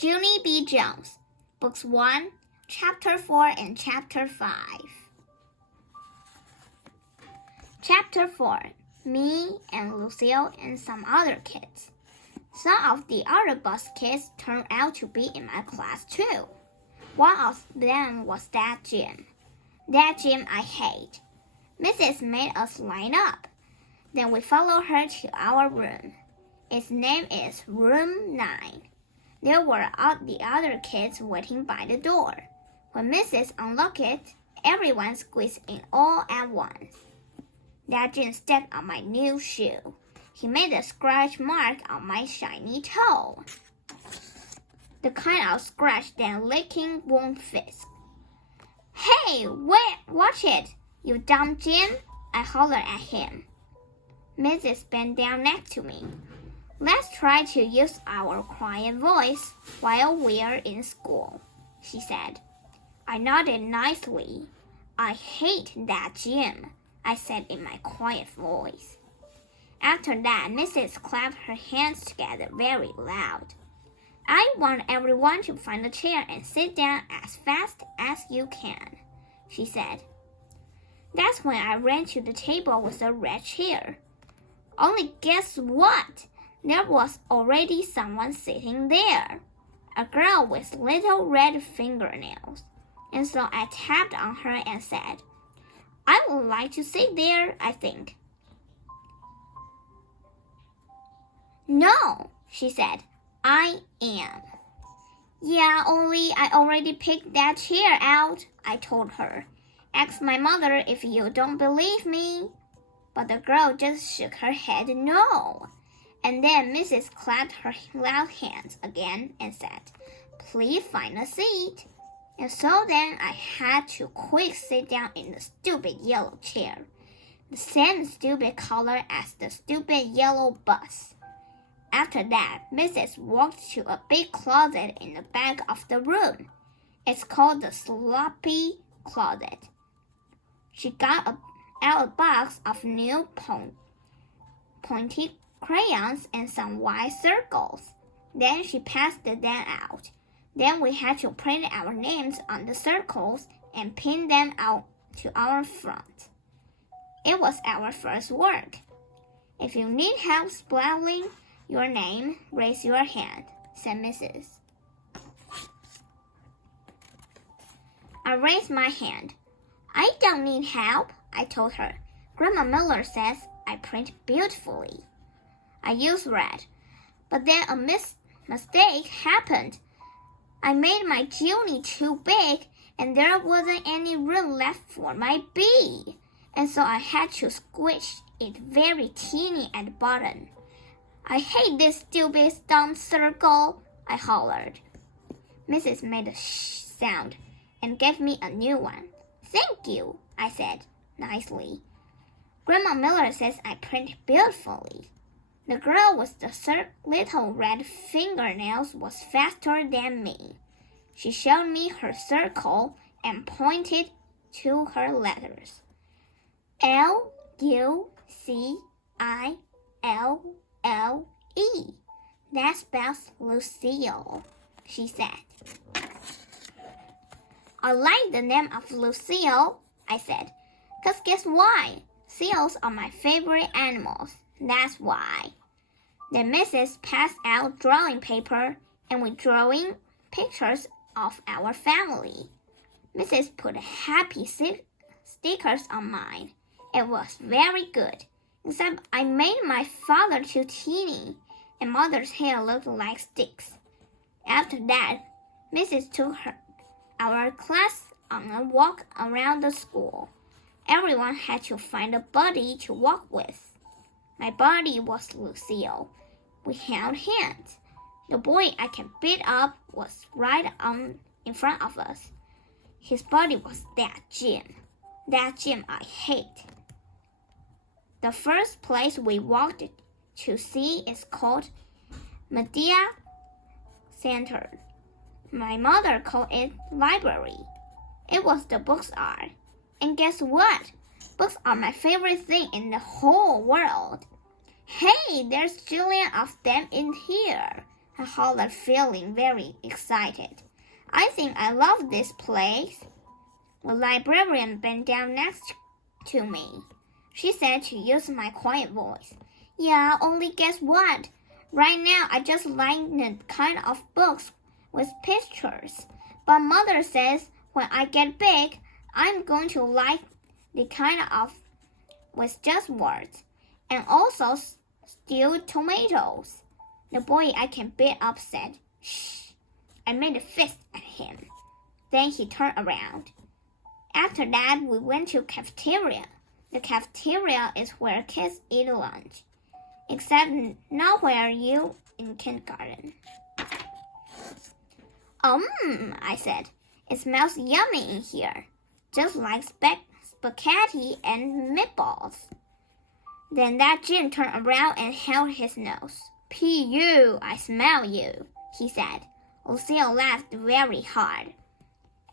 Junie B Jones, Books 1, Chapter 4 and Chapter 5. Chapter 4, Me and Lucille and some other kids. Some of the other bus kids turned out to be in my class too. One of them was that Jim. That Jim I hate. Mrs. made us line up. Then we followed her to our room. Its name is Room 9. There were all the other kids waiting by the door. When Mrs. unlocked it, everyone squeezed in all at once. That Jim stepped on my new shoe. He made a scratch mark on my shiny toe. The kind of scratch that licking won't fix. Hey, wait, watch it, you dumb Jim, I hollered at him. Mrs. bent down next to me. Let's try to use our quiet voice while we're in school, she said. I nodded nicely. I hate that Jim, I said in my quiet voice. After that, Mrs. clapped her hands together very loud. I want everyone to find a chair and sit down as fast as you can, she said. That's when I ran to the table with a red chair. Only guess what? There was already someone sitting there, a girl with little red fingernails. And so I tapped on her and said, I would like to sit there, I think. No, she said, I am. Yeah, only I already picked that chair out, I told her. Ask my mother if you don't believe me. But the girl just shook her head no. And then Mrs. clapped her loud hands again and said, Please find a seat. And so then I had to quick sit down in the stupid yellow chair, the same stupid color as the stupid yellow bus. After that, Mrs. walked to a big closet in the back of the room. It's called the sloppy closet. She got out a box of new pointy crayons and some white circles. Then she passed them out. Then we had to print our names on the circles and pin them out to our front. It was our first work. If you need help spelling your name, raise your hand, said Mrs. I raised my hand. I don't need help, I told her. Grandma Miller says I print beautifully. I used red, but then a mistake happened. I made my Junie too big, and there wasn't any room left for my B, and so I had to squish it very teeny at the bottom. I hate this stupid dumb circle, I hollered. Mrs. made a shh sound and gave me a new one. Thank you, I said nicely. Grandma Miller says I print beautifully. The girl with the little red fingernails was faster than me. She showed me her circle and pointed to her letters. Lucille. That spells Lucille, she said. I like the name of Lucille, I said. 'Cause guess why? Seals are my favorite animals. That's why. Then Mrs. passed out drawing paper and we drawing pictures of our family. Mrs. put happy stickers on mine. It was very good, except I made my father too teeny and mother's hair looked like sticks. After that, Mrs. took our class on a walk around the school. Everyone had to find a buddy to walk with. My buddy was Lucille. We held hands. The boy I can beat up was right in front of us. His buddy was that Jim. That Jim I hate. The first place we walked to see is called Media Center. My mother called it library. It was the books are. And guess what? Books are my favorite thing in the whole world. Hey, there's a jillion of them in here, I hollered, feeling very excited. I think I love this place. The librarian bent down next to me. She said to use my quiet voice. Yeah, only guess what? Right now I just like the kind of books with pictures. But Mother says when I get big, I'm going to like the kind of with just words. And also stewed tomatoes. The boy I can beat up said, Shh. I made a fist at him. Then he turned around. After that, we went to cafeteria. The cafeteria is where kids eat lunch. Except not where you in kindergarten. I said. It smells yummy in here. Just like spaghetti and meatballs. Then that Jim turned around and held his nose. P.U., I smell you, he said. Lucille laughed very hard.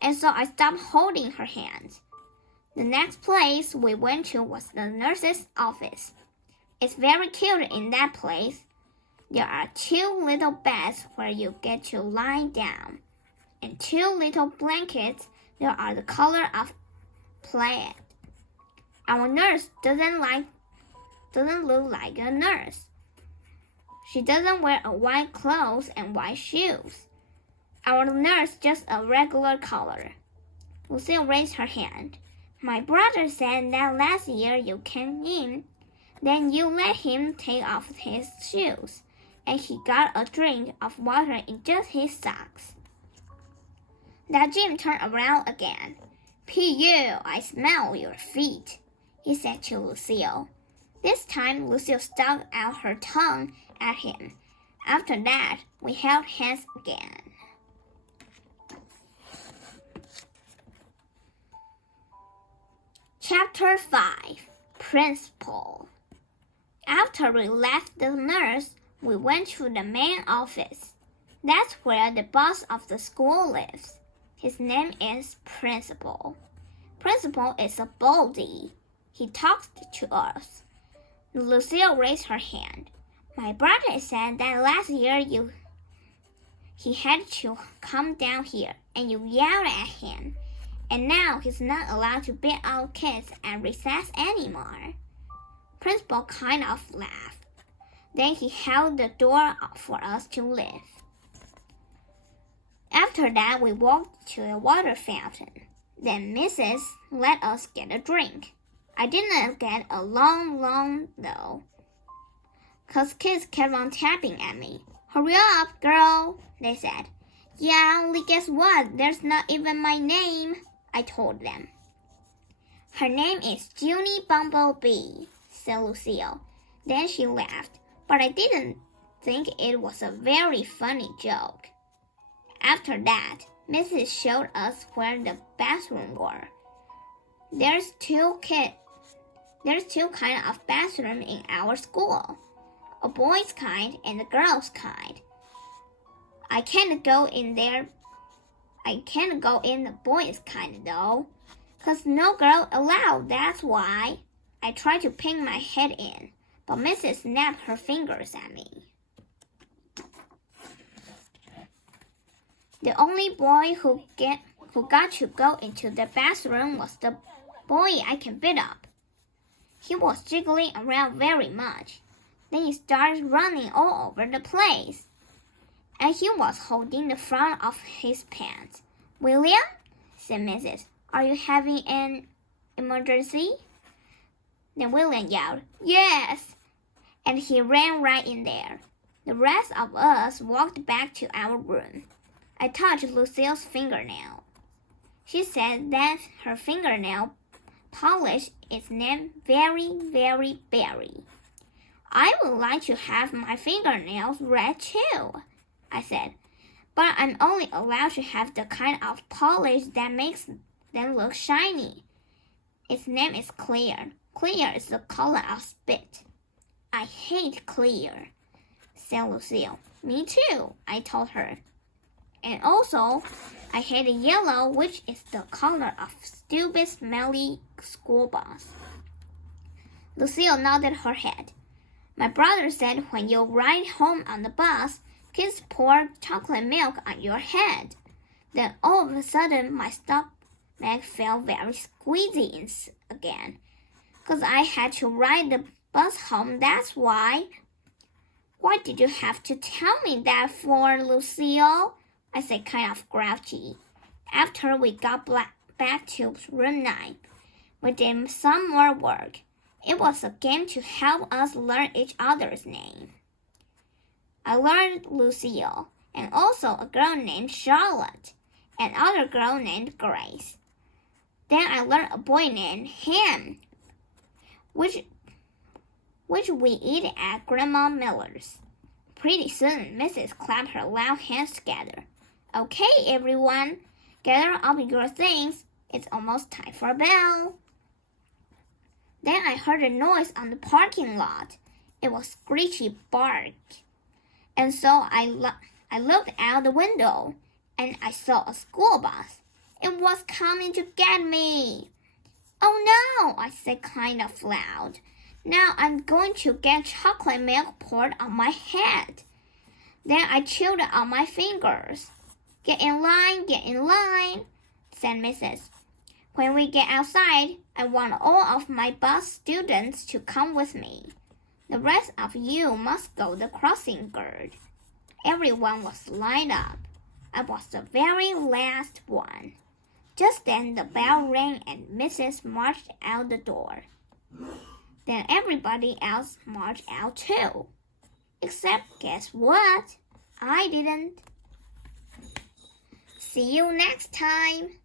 And so I stopped holding her hand. The next place we went to was the nurse's office. It's very cute in that place. There are 2 little beds where you get to lie down. And 2 little blankets that are the color of plaid. Our nurse doesn't look like a nurse. She doesn't wear a white clothes and white shoes. Our nurse just a regular color. Lucille raised her hand. My brother said that last year you came in, then you let him take off his shoes, and he got a drink of water in just his socks. That Jim turned around again. P.U., I smell your feet, he said to Lucille. This time, Lucille stuck out her tongue at him. After that, we held hands again. Chapter 5, Principal. After we left the nurse, we went to the main office. That's where the boss of the school lives. His name is Principal. Principal is a baldy. He talks to us. Lucille raised her hand. My brother said that last year he had to come down here and you yelled at him. And now he's not allowed to beat out kids at recess anymore. Principal kind of laughed. Then he held the door for us to leave. After that, we walked to the water fountain. Then Mrs. let us get a drink. I didn't get a long though, 'cause kids kept on tapping at me. Hurry up, girl, they said. Yeah, only guess what? There's not even my name, I told them. Her name is Junie Bumblebee, said Lucille. Then she laughed, but I didn't think it was a very funny joke. After that, Mrs. showed us where the bathrooms were. There's two kind of bathroom in our school, a boys' kind and a girls' kind. I can't go in the boys' kind though, 'cause no girl allowed, that's why. I tried to pin my head in, but Mrs. snapped her fingers at me. The only boy who got to go into the bathroom was the boy I can beat up. He was jiggling around very much. Then he started running all over the place. And he was holding the front of his pants. William, said Mrs., are you having an emergency? Then William yelled, yes, and he ran right in there. The rest of us walked back to our room. I touched Lucille's fingernail. She said that her fingernail polish is named very berry. I would like to have my fingernails red too, I said, but I'm only allowed to have the kind of polish that makes them look shiny. Its name is clear. Clear is the color of spit. I hate clear, said Lucille. Me too, I told her. And also, I hate yellow, which is the color of stupid, smelly school bus. Lucille nodded her head. My brother said when you ride home on the bus, kids pour chocolate milk on your head. Then all of a sudden, my stomach felt very squeezy again. 'Cause I had to ride the bus home, that's why. Why did you have to tell me that for, Lucille? I said kind of grouchy. After we got back to room 9, we did some more work. It was a game to help us learn each other's name. I learned Lucille, and also a girl named Charlotte, and another girl named Grace. Then I learned a boy named Ham, which we eat at Grandma Miller's. Pretty soon, Mrs. clapped her loud hands together. Okay, everyone, gather up your things. It's almost time for a bell. Then I heard a noise on the parking lot. It was Screechy bark. And so I looked out the window, and I saw a school bus. It was coming to get me. Oh no, I said kind of loud. Now I'm going to get chocolate milk poured on my head. Then I chewed on my fingers. Get in line, said Mrs. When we get outside, I want all of my bus students to come with me. The rest of you must go the crossing guard. Everyone was lined up. I was the very last one. Just then the bell rang and Mrs. marched out the door. Then everybody else marched out too. Except guess what? I didn't. See you next time.